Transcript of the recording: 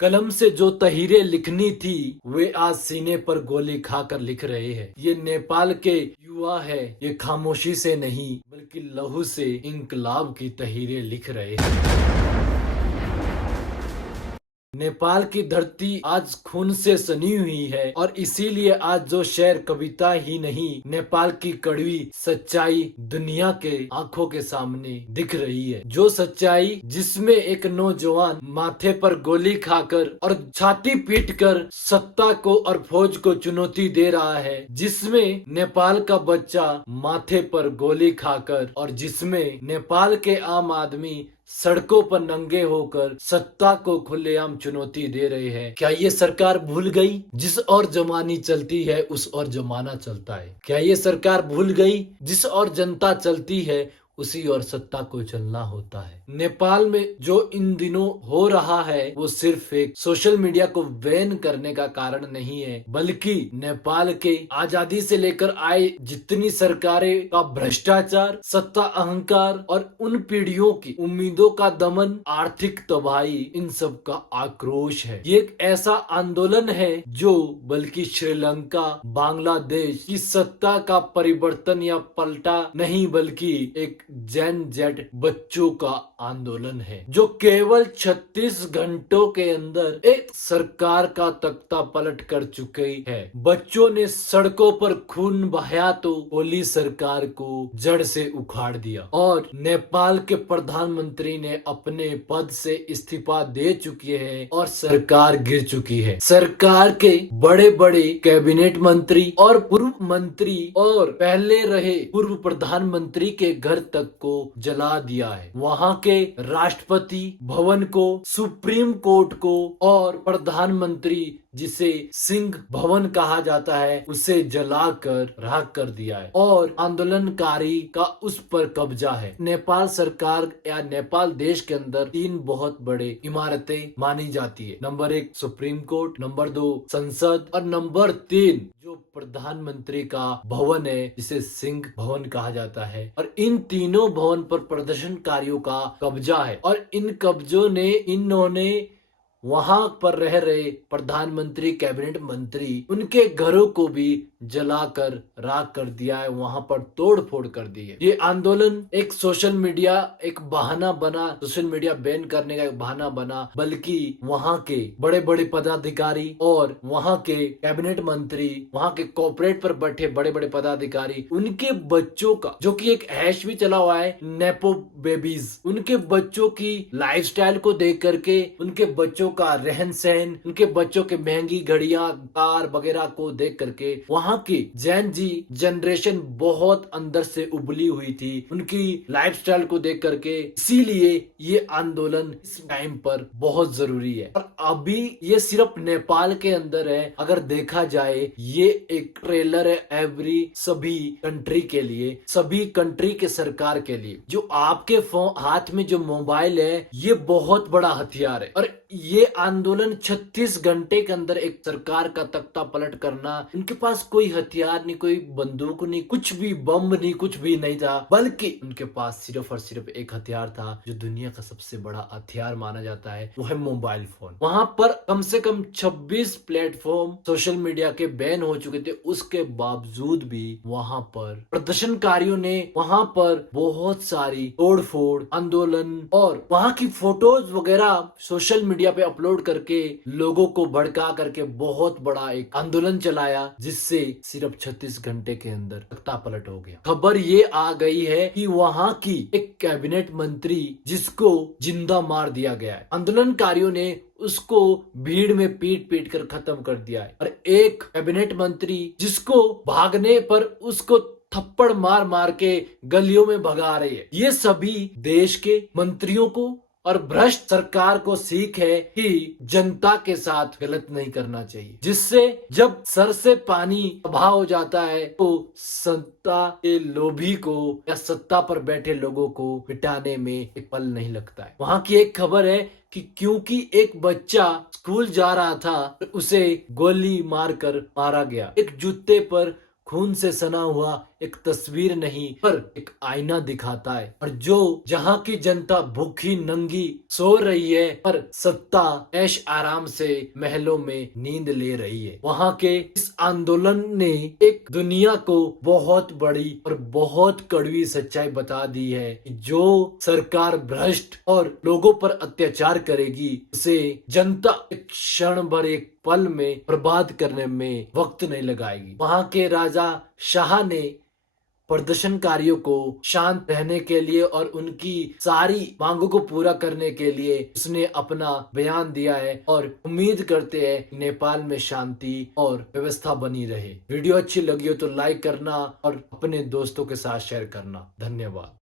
कलम से जो तहरीरें लिखनी थी वे आज सीने पर गोली खाकर लिख रहे हैं। ये नेपाल के युवा है, ये खामोशी से नहीं बल्कि लहू से इंकलाब की तहरीरें लिख रहे हैं। नेपाल की धरती आज खून से सनी हुई है और इसीलिए आज जो शेर कविता ही नहीं, नेपाल की कड़वी सच्चाई दुनिया के आंखों के सामने दिख रही है। जो सच्चाई जिसमें एक नौजवान माथे पर गोली खाकर और छाती पीटकर सत्ता को और फौज को चुनौती दे रहा है, जिसमें नेपाल का बच्चा माथे पर गोली खाकर और जिसमें नेपाल के आम आदमी सड़कों पर नंगे होकर सत्ता को खुलेआम चुनौती दे रहे हैं। क्या ये सरकार भूल गई जिस और जमानी चलती है उस और जमाना चलता है? क्या ये सरकार भूल गई जिस और जनता चलती है उसी और सत्ता को चलना होता है? नेपाल में जो इन दिनों हो रहा है वो सिर्फ एक सोशल मीडिया को बैन करने का कारण नहीं है, बल्कि नेपाल के आजादी से लेकर आए जितनी सरकारें का भ्रष्टाचार, सत्ता अहंकार और उन पीढ़ियों की उम्मीदों का दमन, आर्थिक तबाही, इन सब का आक्रोश है। ये एक ऐसा आंदोलन है जो बल्कि श्रीलंका, बांग्लादेश की सत्ता का परिवर्तन या पलटा नहीं, बल्कि एक जेन जेट बच्चों का आंदोलन है जो केवल 36 घंटों के अंदर एक सरकार का तख्ता पलट कर चुकी है। बच्चों ने सड़कों पर खून बहाया तो पुलिस सरकार को जड़ से उखाड़ दिया और नेपाल के प्रधानमंत्री ने अपने पद से इस्तीफा दे चुके हैं और सरकार गिर चुकी है। सरकार के बड़े बड़े कैबिनेट मंत्री और पूर्व मंत्री और पहले रहे पूर्व प्रधानमंत्री के घर तक को जला दिया है। वहां के राष्ट्रपति भवन को, सुप्रीम कोर्ट को और प्रधानमंत्री जिसे सिंह भवन कहा जाता है उसे जलाकर राख कर दिया है और आंदोलनकारी का उस पर कब्जा है। नेपाल सरकार या नेपाल देश के अंदर 3 बहुत बड़े इमारतें मानी जाती है। नंबर 1 सुप्रीम कोर्ट, नंबर 2 संसद और नंबर 3 जो प्रधानमंत्री का भवन है जिसे सिंह भवन कहा जाता है। और इन तीनों भवन पर प्रदर्शनकारियों का कब्जा है और इन कब्जों ने इन्होंने वहां पर रह रहे प्रधानमंत्री, कैबिनेट मंत्री, उनके घरों को भी जलाकर राख कर दिया है, वहां पर तोड़ फोड़ कर दी है। ये आंदोलन एक सोशल मीडिया एक बहाना बना, सोशल मीडिया बैन करने का एक बहाना बना, बल्कि वहां के बड़े बड़े पदाधिकारी और वहां के कैबिनेट मंत्री, वहां के कॉर्पोरेट पर बैठे बड़े बड़े पदाधिकारी, उनके बच्चों का जो कि एक हैश भी चला हुआ है नेपो बेबीज, उनके बच्चों की लाइफस्टाइल को देख करके, उनके बच्चों का रहन सहन, उनके बच्चों के महंगी घड़ियां, कार वगैरह को देख करके वहां की जेन जी जनरेशन बहुत अंदर से उबली हुई थी उनकी लाइफस्टाइल को देख करके। इसीलिए ये आंदोलन इस टाइम पर बहुत जरूरी है और अभी ये सिर्फ नेपाल के अंदर है। अगर देखा जाए ये एक ट्रेलर है एवरी सभी कंट्री के लिए, सभी कंट्री के सरकार के लिए। जो आपके हाथ में जो मोबाइल है ये बहुत बड़ा हथियार है और ये आंदोलन 36 घंटे के अंदर एक सरकार का तख्ता पलट करना, उनके पास कोई हथियार नहीं, कोई बंदूक नहीं, कुछ भी बम नहीं, कुछ भी नहीं था, बल्कि उनके पास सिर्फ और सिर्फ एक हथियार था जो दुनिया का सबसे बड़ा हथियार माना जाता है, वो है मोबाइल फोन। वहां पर कम से कम 26 प्लेटफॉर्म सोशल मीडिया के बैन हो चुके थे, उसके बावजूद भी वहां पर प्रदर्शनकारियों ने वहां पर बहुत सारी तोड़फोड़ आंदोलन और वहां की फोटोज वगैरह सोशल मीडिया पे अपलोड करके लोगों को भड़का करके बहुत बड़ा एक आंदोलन चलाया, जिससे सिर्फ 36 घंटे के अंदर तख्ता पलट हो गया। खबर ये आ गई है कि वहां की एक कैबिनेट मंत्री जिसको जिंदा मार दिया गया है, आंदोलनकारियों ने उसको भीड़ में पीट पीट कर खत्म कर दिया है और एक कैबिनेट मंत्री जिसको भागने पर उसको थप्पड़ मार मार के गलियों में भगा रही है। ये सभी देश के मंत्रियों को और भ्रष्ट सरकार को सीख है कि जनता के साथ गलत नहीं करना चाहिए, जिससे जब सर से पानी बहा हो जाता है तो सत्ता के लोभी को या सत्ता पर बैठे लोगों को मिटाने में एक पल नहीं लगता है। वहां की एक खबर है कि क्योंकि एक बच्चा स्कूल जा रहा था उसे गोली मारकर मारा गया, एक जूते पर खून से सना हुआ एक तस्वीर नहीं पर एक आईना दिखाता है। और जो जहाँ की जनता भूखी नंगी सो रही है पर सत्ता ऐश आराम से महलों में नींद ले रही है, वहाँ के इस आंदोलन ने एक दुनिया को बहुत बड़ी और बहुत कड़वी सच्चाई बता दी है कि जो सरकार भ्रष्ट और लोगों पर अत्याचार करेगी उसे जनता एक क्षण भर, एक पल में बर्बाद करने में वक्त नहीं लगाएगी। वहां के राजा शाह ने प्रदर्शनकारियों को शांत रहने के लिए और उनकी सारी मांगों को पूरा करने के लिए उसने अपना बयान दिया है और उम्मीद करते हैं कि नेपाल में शांति और व्यवस्था बनी रहे। वीडियो अच्छी लगी हो तो लाइक करना और अपने दोस्तों के साथ शेयर करना। धन्यवाद।